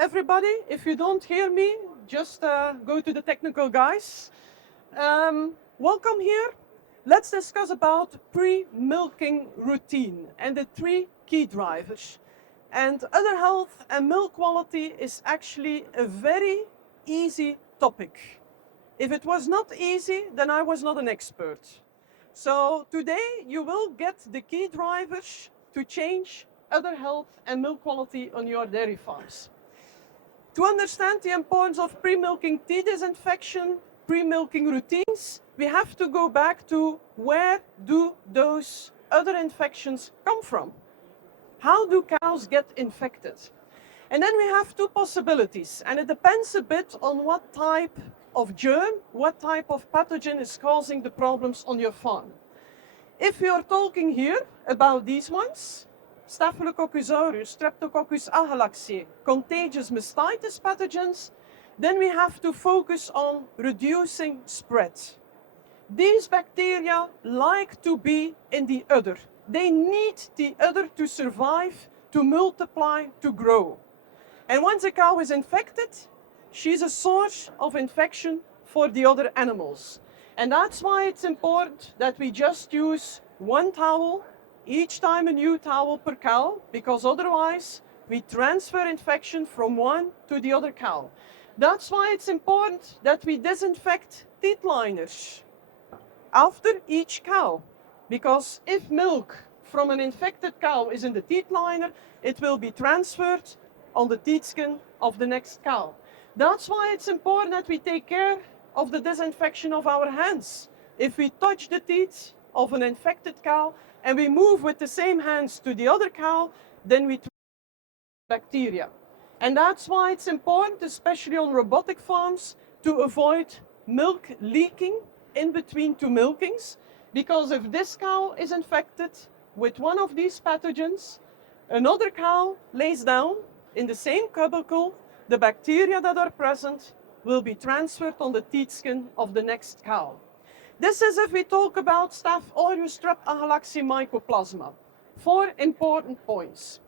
everybody. If you don't hear me, just go to the technical guys. Welcome here. Let's discuss about pre-milking routine and the 3 key drivers. And udder health and milk quality is actually a very easy topic. If it was not easy, then I was not an expert. So today you will get the key drivers to change udder health and milk quality on your dairy farms. To understand the importance of pre-milking teat disinfection, pre-milking routines, we have to go back to where do those udder infections come from? How do cows get infected? And then we have 2 possibilities, and it depends a bit on what type of germ, what type of pathogen is causing the problems on your farm. If we are talking here about these ones, Staphylococcus aureus, Streptococcus agalactiae, contagious mastitis pathogens, then we have to focus on reducing spread. These bacteria like to be in the udder. They need the udder to survive, to multiply, to grow. And once a cow is infected, she's a source of infection for the other animals. And that's why it's important that we just use 1 towel, each time a new towel per cow, because otherwise we transfer infection from one to the other cow. That's why it's important that we disinfect teat liners after each cow, because if milk from an infected cow is in the teat liner, it will be transferred on the teat skin of the next cow. That's why it's important that we take care of the disinfection of our hands. If we touch the teat of an infected cow and we move with the same hands to the other cow, then we transfer bacteria. And that's why it's important, especially on robotic farms, to avoid milk leaking in between 2 milkings, because if this cow is infected with one of these pathogens, another cow lays down in the same cubicle, the bacteria that are present will be transferred on the teat skin of the next cow. This is if we talk about Staph aureus strep agalactiae mycoplasma. 4 important points.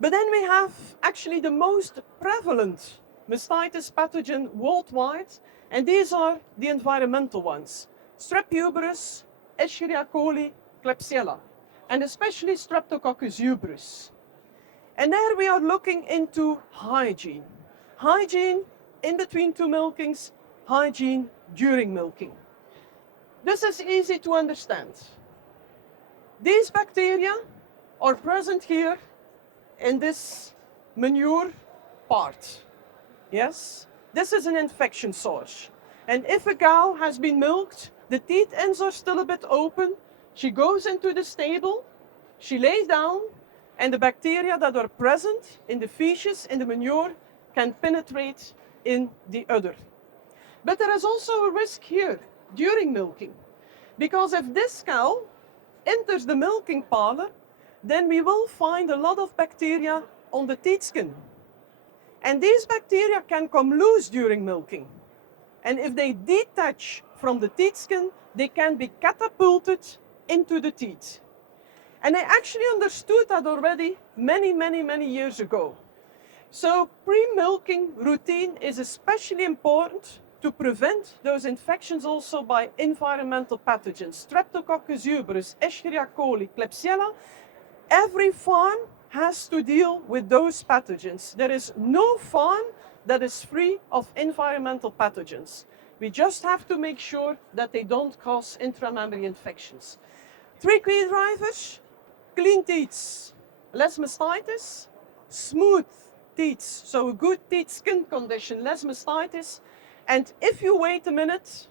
But then we have actually the most prevalent mastitis pathogen worldwide, and these are the environmental ones. Strep uberis, Escherichia coli, Klebsiella, and especially Streptococcus uberis. And there we are looking into hygiene. Hygiene in between 2 milkings, hygiene during milking. This is easy to understand. These bacteria are present here in this manure part. Yes? This is an infection source. And if a cow has been milked, the teat ends are still a bit open, she goes into the stable, she lays down, and the bacteria that are present in the feces, in the manure, can penetrate in the udder. But there is also a risk here during milking, because if this cow enters the milking parlor, then we will find a lot of bacteria on the teat skin. And these bacteria can come loose during milking. And if they detach from the teat skin, they can be catapulted into the teat. And I actually understood that already many years ago. So pre-milking routine is especially important to prevent those infections also by environmental pathogens. Streptococcus uberis, Escherichia coli, Klebsiella. Every farm has to deal with those pathogens. There is no farm that is free of environmental pathogens. We just have to make sure that they don't cause intramammary infections. 3 key drivers: clean teats, less mastitis; smooth teats, so a good teat skin condition, less mastitis. And if you wait a minute,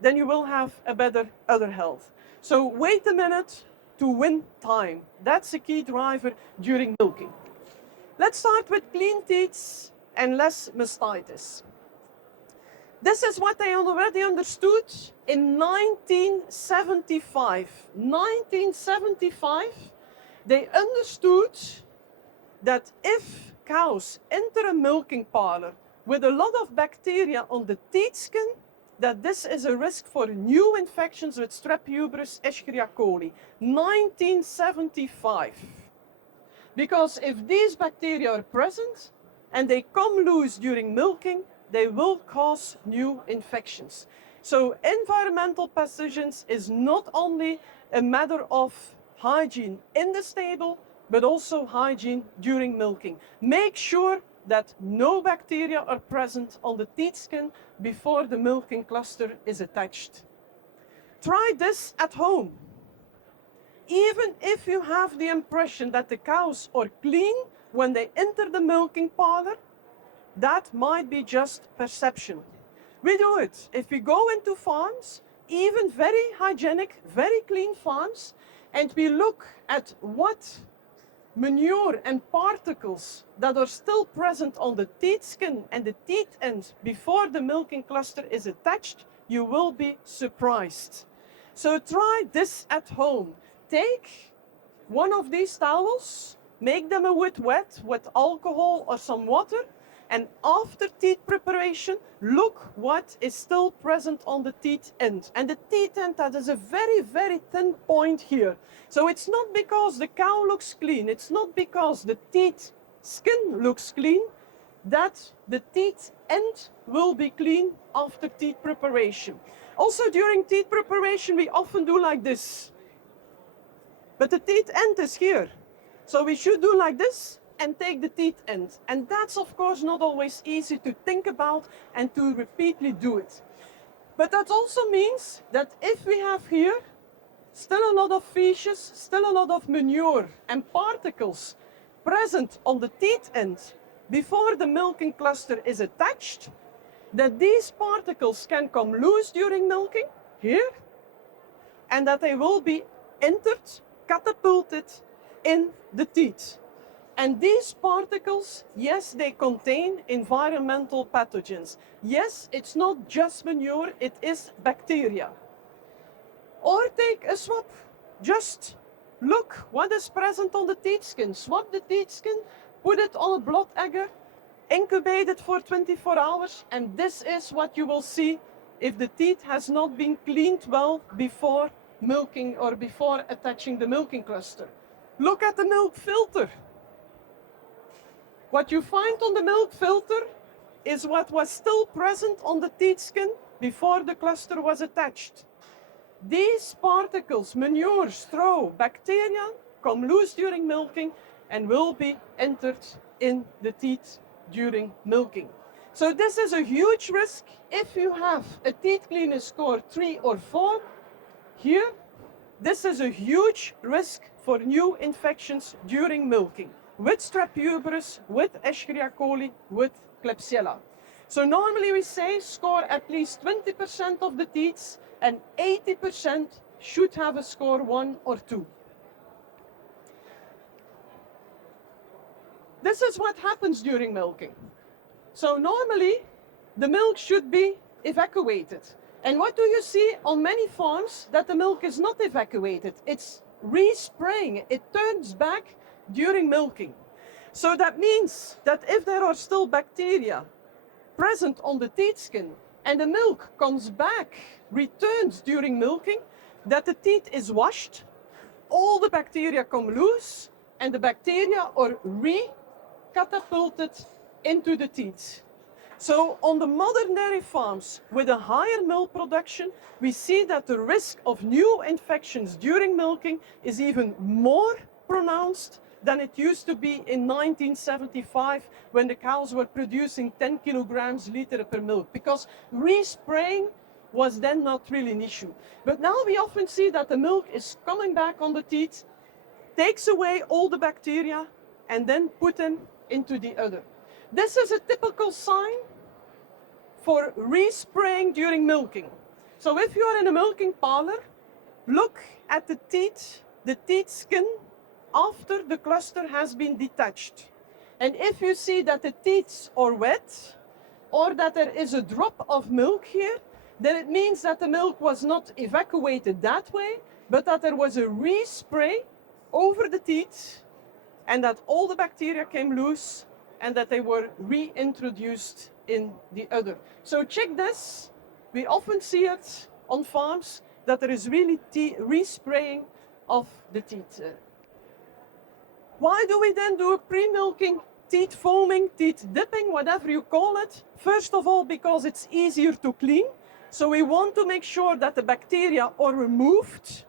then you will have a better udder health. So wait a minute to win time. That's a key driver during milking. Let's start with clean teats and less mastitis. This is what I already understood in 1975. 1975, they understood that if cows enter a milking parlor with a lot of bacteria on the teat skin, that this is a risk for new infections with Strep uberis, Escherichia coli. 1975. Because if these bacteria are present and they come loose during milking, they will cause new infections. So environmental pathogens is not only a matter of hygiene in the stable, but also hygiene during milking. Make sure that no bacteria are present on the teat skin before the milking cluster is attached. Try this at home. Even if you have the impression that the cows are clean when they enter the milking parlor, that might be just perception. We do it. If we go into farms, even very hygienic, very clean farms, and we look at what manure and particles that are still present on the teat skin and the teat end before the milking cluster is attached, you will be surprised. So try this at home. Take one of these towels, make them a bit wet with alcohol or some water, and after teat preparation, look what is still present on the teat end. And the teat end, that is a very, very thin point here. So it's not because the cow looks clean, it's not because the teat skin looks clean, that the teat end will be clean after teat preparation. Also during teat preparation, we often do like this. But the teat end is here. So we should do like this and take the teat end. And that's of course not always easy to think about and to repeatedly do it. But that also means that if we have here still a lot of feces, still a lot of manure and particles present on the teat end before the milking cluster is attached, that these particles can come loose during milking here, and that they will be entered, catapulted in the teat. And these particles, yes, they contain environmental pathogens. Yes, it's not just manure, it is bacteria. Or take a swab. Just look what is present on the teat skin. Swab the teat skin, put it on a blood agar, incubate it for 24 hours, and this is what you will see if the teat has not been cleaned well before milking or before attaching the milking cluster. Look at the milk filter. What you find on the milk filter is what was still present on the teat skin before the cluster was attached. These particles, manure, straw, bacteria, come loose during milking and will be entered in the teat during milking. So this is a huge risk if you have a teat cleanness score 3 or 4. Here, this is a huge risk for new infections during milking, with Strep uberis, with Escherichia coli, with Klebsiella. So normally we say score at least 20% of the teats, and 80% should have a score 1 or 2. This is what happens during milking. So normally the milk should be evacuated. And what do you see on many farms? That the milk is not evacuated. It's respraying. It turns back during milking. So that means that if there are still bacteria present on the teat skin and the milk comes back, returns during milking, that the teat is washed, all the bacteria come loose and the bacteria are re-catapulted into the teat. So on the modern dairy farms with a higher milk production, we see that the risk of new infections during milking is even more pronounced than it used to be in 1975 when the cows were producing 10 kilograms liter per milk, because respraying was then not really an issue. But now we often see that the milk is coming back on the teat, takes away all the bacteria and then put them into the udder. This is a typical sign for respraying during milking. So if you are in a milking parlor, look at the teat skin after the cluster has been detached. And if you see that the teats are wet or that there is a drop of milk here, then it means that the milk was not evacuated that way, but that there was a respray over the teat and that all the bacteria came loose and that they were reintroduced in the udder. So check this. We often see it on farms that there is really respraying of the teat. Why do we then do a pre-milking teat foaming, teat dipping, whatever you call it. First of all, because it's easier to clean. So we want to make sure that the bacteria are removed.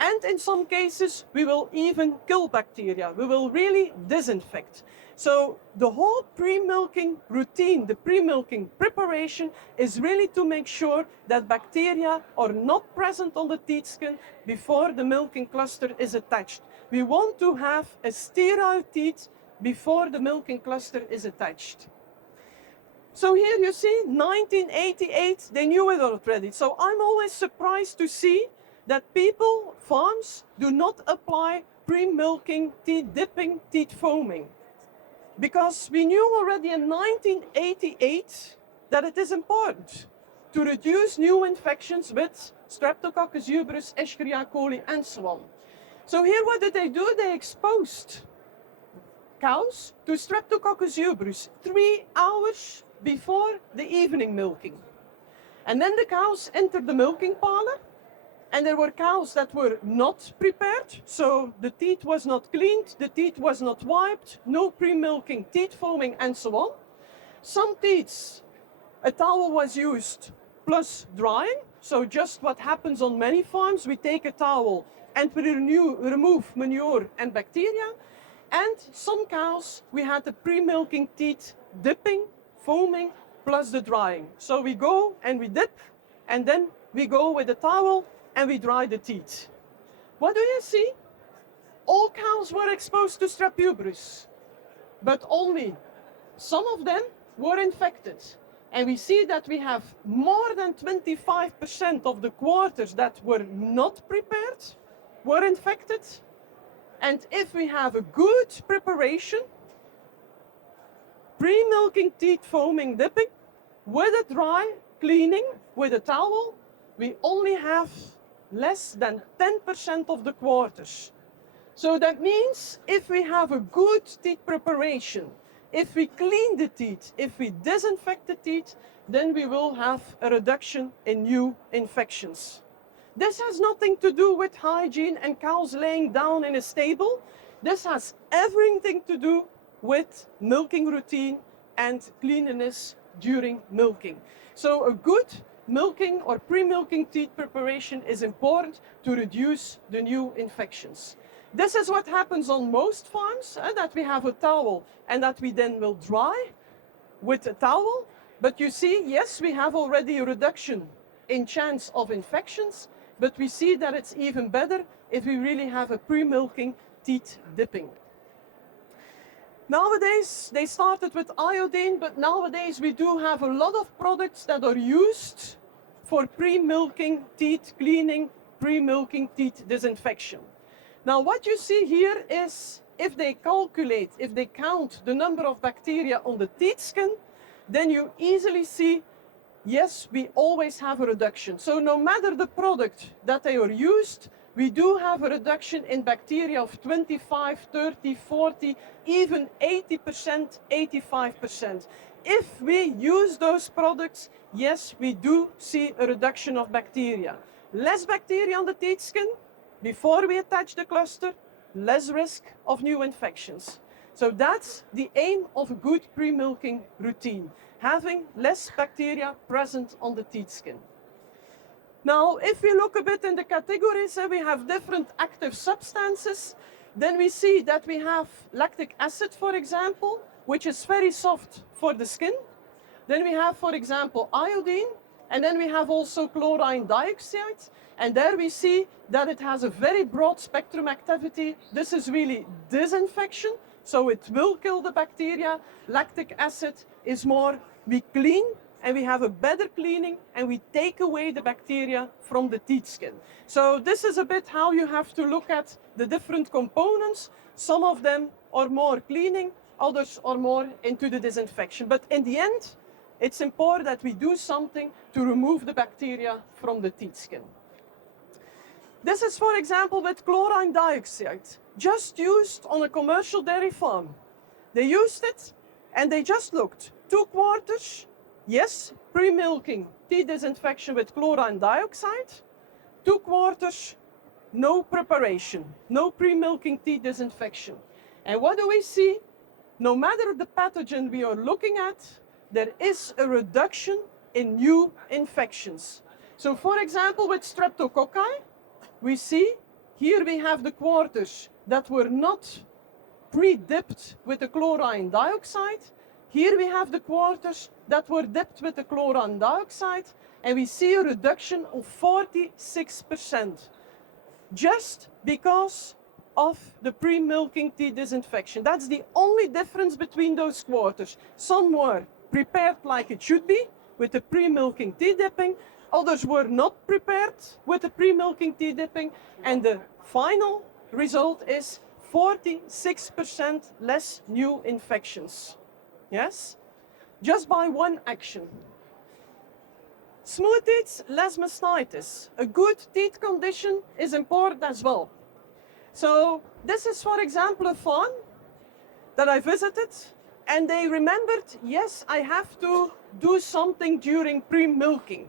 And in some cases, we will even kill bacteria. We will really disinfect. So the whole pre-milking routine, the pre-milking preparation, is really to make sure that bacteria are not present on the teat skin before the milking cluster is attached. We want to have a sterile teat before the milking cluster is attached. So here you see, 1988, they knew it already. So I'm always surprised to see that people, farms, do not apply pre-milking, teat dipping, teat foaming. Because we knew already in 1988 that it is important to reduce new infections with Streptococcus, uberis, Escherichia, coli, and so on. So here what did they do? They exposed cows to Streptococcus uberis 3 hours before the evening milking. And then the cows entered the milking parlor, and there were cows that were not prepared, so the teat was not cleaned, the teat was not wiped, no pre-milking, teat foaming, and so on. Some teats, a towel was used plus drying, so just what happens on many farms, we take a towel and we remove manure and bacteria. And some cows, we had the pre-milking teat dipping, foaming, plus the drying. So we go and we dip, and then we go with a towel and we dry the teat. What do you see? All cows were exposed to Strep uberis, but only some of them were infected. And we see that we have more than 25% of the quarters that were not prepared were infected. And if we have a good preparation, pre-milking, teat foaming, dipping, with a dry cleaning, with a towel, we only have less than 10% of the quarters. So that means if we have a good teat preparation, if we clean the teat, if we disinfect the teat, then we will have a reduction in new infections. This has nothing to do with hygiene and cows laying down in a stable. This has everything to do with milking routine and cleanliness during milking. So a good milking or pre-milking teat preparation is important to reduce the new infections. This is what happens on most farms, that we have a towel and that we then will dry with a towel. But you see, yes, we have already a reduction in chance of infections, but we see that it's even better if we really have a pre-milking teat dipping. Nowadays, they started with iodine, but nowadays we do have a lot of products that are used for pre-milking teat cleaning, pre-milking teat disinfection. Now, what you see here is if they calculate, if they count the number of bacteria on the teat skin, then you easily see, yes, we always have a reduction. So no matter the product that they are used, we do have a reduction in bacteria of 25, 30, 40, even 80%, 85%. If we use those products, yes, we do see a reduction of bacteria. Less bacteria on the teat skin, before we attach the cluster, less risk of new infections. So that's the aim of a good pre-milking routine, having less bacteria present on the teat skin. Now, if we look a bit in the categories, we have different active substances, then we see that we have lactic acid, for example, which is very soft for the skin. Then we have, for example, iodine, and then we have also chlorine dioxide. And there we see that it has a very broad spectrum activity. This is really disinfection, so it will kill the bacteria. Lactic acid is more, we clean, and we have a better cleaning, and we take away the bacteria from the teat skin. So this is a bit how you have to look at the different components. Some of them are more cleaning, others are more into the disinfection. But in the end, it's important that we do something to remove the bacteria from the teat skin. This is, for example, with chlorine dioxide, just used on a commercial dairy farm. They used it, and they just looked. 2 quarters, yes, pre-milking, teat disinfection with chlorine dioxide. 2 quarters, no preparation, no pre-milking teat disinfection. And what do we see? no matter the pathogen we are looking at, there is a reduction in new infections. So for example, with Streptococci, we see here we have the quarters that were not pre-dipped with the chlorine dioxide. Here we have the quarters that were dipped with the chlorine dioxide, and we see a reduction of 46%, just because of the pre-milking teat disinfection. That's the only difference between those quarters. Some were prepared like it should be, with the pre-milking teat dipping. Others were not prepared with the pre-milking teat dipping. And the final result is 46% less new infections. Yes? Just by one action. Smooth teeth, less mastitis. A good teeth condition is important as well. So this is, for example, a farm that I visited, and they remembered, yes, I have to do something during pre-milking,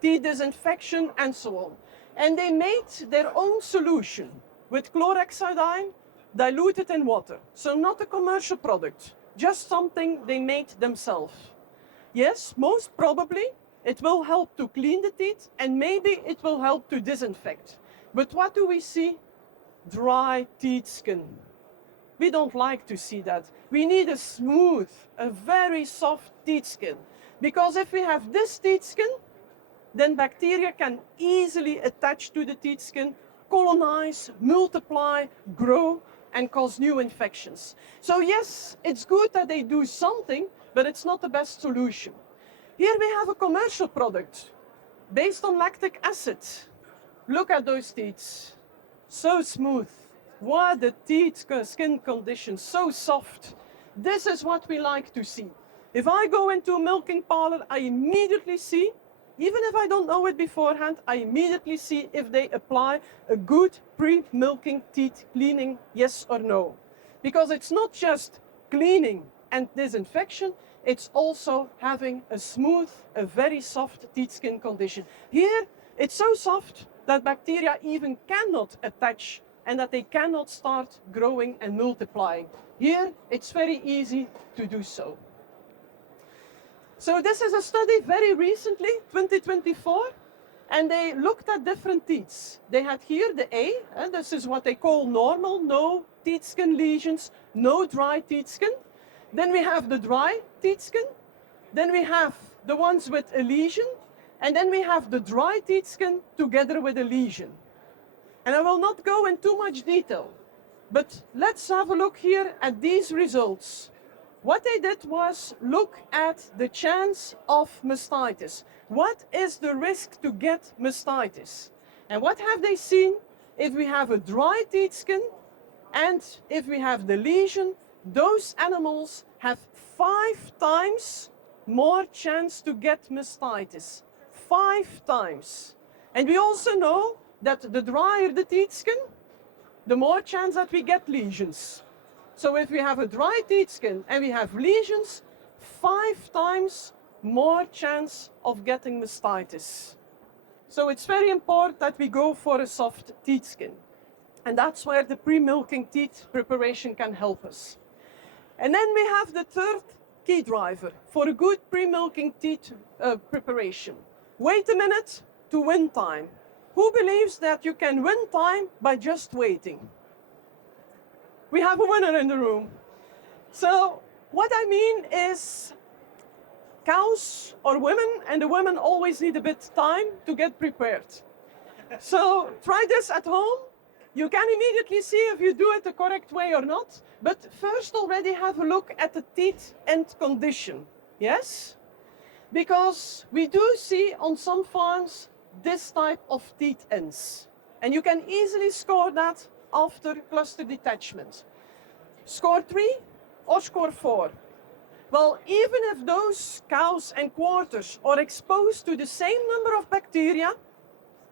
teeth disinfection and so on. And they made their own solution with chlorhexidine diluted in water. So not a commercial product, just something they made themselves. Yes, most probably it will help to clean the teeth, and maybe it will help to disinfect. But what do we see? Dry teeth skin. We don't like to see that. We need a smooth, a very soft teeth skin. Because if we have this teeth skin, then bacteria can easily attach to the teeth skin, colonize, multiply, grow, and cause new infections. So yes, it's good that they do something, but it's not the best solution. Here we have a commercial product based on lactic acid. Look at those teeth. So smooth. What a teeth skin condition, so soft. This is what we like to see. If I go into a milking parlor, I immediately see, even if I don't know it beforehand, I immediately see if they apply a good pre-milking teeth cleaning, yes or no. Because it's not just cleaning and disinfection, it's also having a smooth, a very soft teeth skin condition. Here, it's so soft that bacteria even cannot attach and that they cannot start growing and multiplying. Here, it's very easy to do so. So this is a study very recently, 2024, and they looked at different teeth. They had here the A, and this is what they call normal, no teeth skin lesions, no dry teeth skin. Then we have the dry teeth skin. Then we have the ones with a lesion, and then we have the dry teeth skin together with a lesion. And I will not go in too much detail, but let's have a look here at these results. What they did was look at the chance of mastitis. What is the risk to get mastitis? And what have they seen? If we have a dry teeth skin and if we have the lesion, those animals have 5 times more chance to get mastitis. 5 times. And we also know that the drier the teeth skin, the more chance that we get lesions. So if we have a dry teeth skin and we have lesions, 5 times more chance of getting mastitis. So it's very important that we go for a soft teeth skin. And that's where the pre-milking teeth preparation can help us. And then we have the third key driver for a good pre-milking teeth preparation. Wait a minute to win time. Who believes that you can win time by just waiting? We have a winner in the room. So what I mean is cows or women, and the women always need a bit of time to get prepared. So try this at home. You can immediately see if you do it the correct way or not. But first already have a look at the teeth end condition. Yes? Because we do see on some farms this type of teeth ends. And you can easily score that after cluster detachment. Score 3 or score 4? Well, even if those cows and quarters are exposed to the same number of bacteria,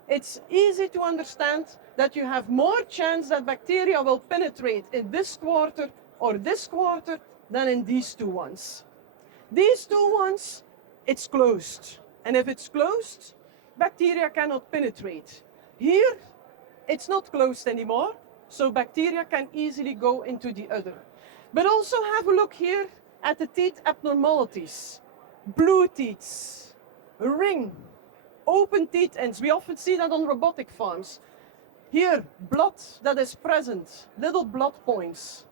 it's easy to understand that you have more chance that bacteria will penetrate in this quarter or this quarter than in these two ones. These two ones, it's closed. And if it's closed, bacteria cannot penetrate. Here, it's not closed anymore, so bacteria can easily go into the udder. But also have a look here at the teat abnormalities. Blue teats, ring, open teat ends. We often see that on robotic farms. Here, blood that is present, little blood points.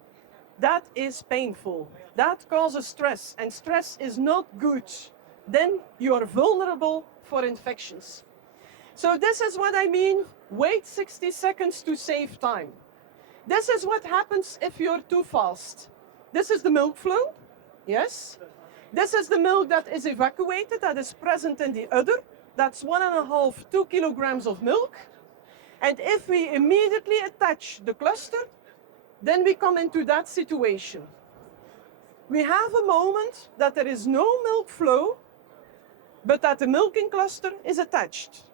That is painful. That causes stress, and stress is not good. Then you are vulnerable for infections. So this is what I mean, wait 60 seconds to save time. This is what happens if you're too fast. This is the milk flow, yes. This is the milk that is evacuated, that is present in the udder. That's 1.5, 2 kilograms of milk. And if we immediately attach the cluster, then we come into that situation. We have a moment that there is no milk flow, but that the milking cluster is attached.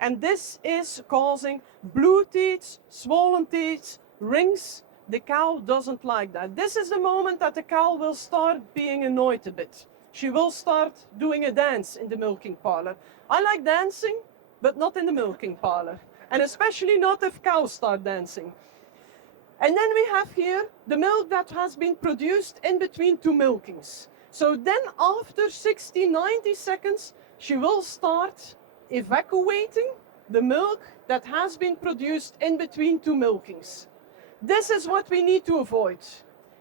And this is causing blue teats, swollen teats, rings. The cow doesn't like that. This is the moment that the cow will start being annoyed a bit. She will start doing a dance in the milking parlor. I like dancing, but not in the milking parlor. And especially not if cows start dancing. And then we have here the milk that has been produced in between two milkings. So then after 60, 90 seconds, she will start evacuating the milk that has been produced in between two milkings. This is what we need to avoid.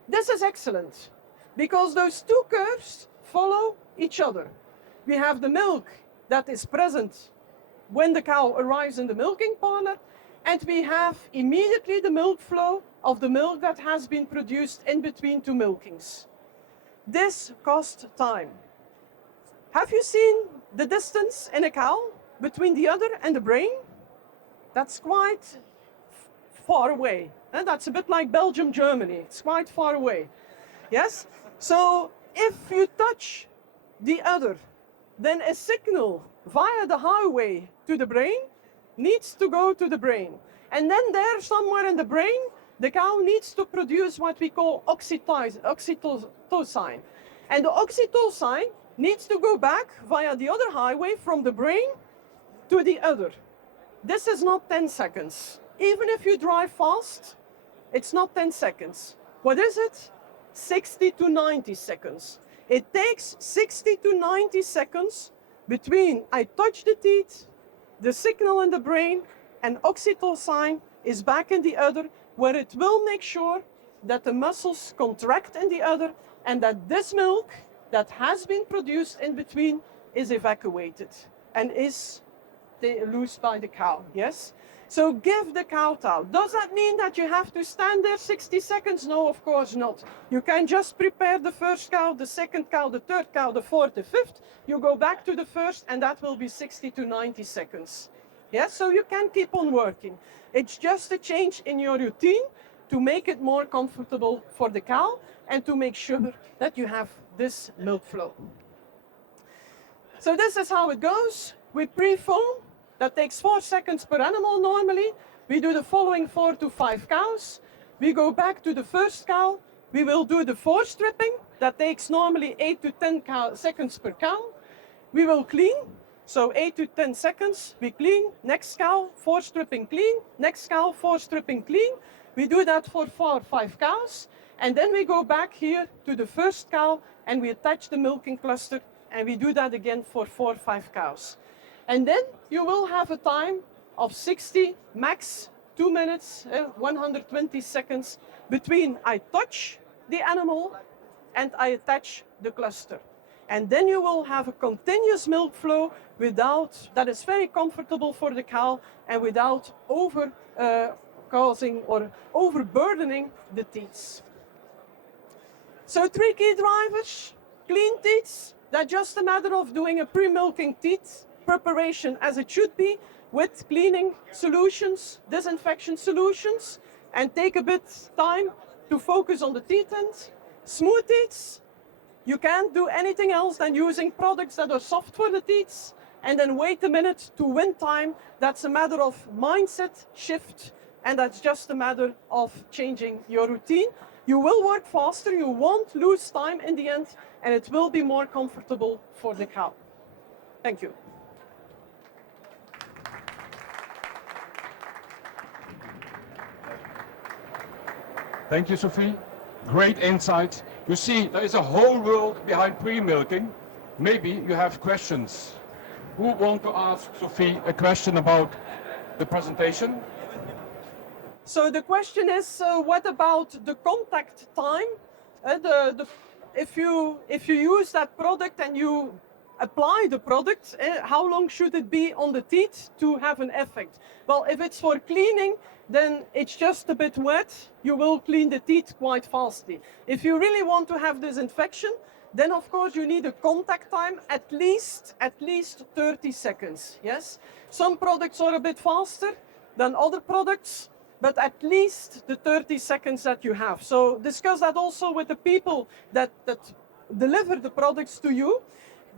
This is excellent, because those two curves follow each other. We have the milk that is present when the cow arrives in the milking parlor, and we have immediately the milk flow of the milk that has been produced in between two milkings. This costs time. Have you seen the distance in a cow between the udder and the brain? That's quite far away. And that's a bit like Belgium, Germany. It's quite far away. Yes? So if you touch the udder, then a signal via the highway to the brain needs to go to the brain. And then there, somewhere in the brain, the cow needs to produce what we call oxytocin. And the oxytocin needs to go back via the other highway from the brain to the udder. This is not 10 seconds. Even if you drive fast, it's not 10 seconds. What is it? 60 to 90 seconds. It takes 60 to 90 seconds between I touch the teat, the signal in the brain, and oxytocin is back in the udder, where it will make sure that the muscles contract in the udder and that this milk that has been produced in between is evacuated and is loosed by the cow, yes? So give the cow towel. Does that mean that you have to stand there 60 seconds? No, of course not. You can just prepare the first cow, the second cow, the third cow, the fourth, the fifth. You go back to the first, and that will be 60 to 90 seconds. Yes, so you can keep on working. It's just a change in your routine to make it more comfortable for the cow and to make sure that you have this milk flow. So this is how it goes. We pre-foam. That takes 4 seconds per animal normally. We do the following 4 to 5 cows. We go back to the first cow. We will do the forestripping. That takes normally 8 to 10 seconds per cow. We will clean. So 8 to 10 seconds, we clean. Next cow, forestripping, clean. Next cow, forestripping, clean. We do that for 4 or 5 cows. And then we go back here to the first cow and we attach the milking cluster, and we do that again for 4 or 5 cows. And then you will have a time of 60, max 2 minutes, 120 seconds between I touch the animal and I attach the cluster. And then you will have a continuous milk flow that is very comfortable for the cow and without causing or overburdening the teats. So 3 key drivers: clean teats. That's just a matter of doing a pre-milking teat preparation as it should be, with cleaning solutions, disinfection solutions, and take a bit time to focus on the teat end. Smooth teats, you can't do anything else than using products that are soft for the teats, and then wait a minute to win time. That's a matter of mindset shift, and that's just a matter of changing your routine. You will work faster, you won't lose time in the end, and it will be more comfortable for the cow. Thank you. Thank you, Sofie. Great insight. You see, there is a whole world behind pre-milking. Maybe you have questions. Who want to ask Sofie a question about the presentation? So the question is, what about the contact time? If you use that product and you apply the product, how long should it be on the teeth to have an effect? Well, if it's for cleaning, then it's just a bit wet. You will clean the teeth quite fastly. If you really want to have disinfection, then of course you need a contact time at least 30 seconds. Yes, some products are a bit faster than other products, but at least the 30 seconds that you have. So discuss that also with the people that deliver the products to you.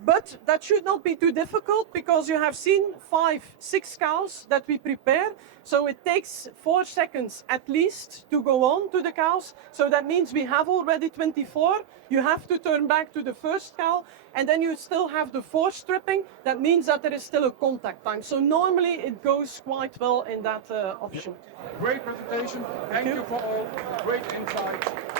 But that should not be too difficult because you have seen 5, 6 cows that we prepare. So it takes 4 seconds at least to go on to the cows. So that means we have already 24. You have to turn back to the first cow and then you still have the 4 stripping. That means that there is still a contact time. So normally it goes quite well in that option. Great presentation. Thank you for all. Great insight.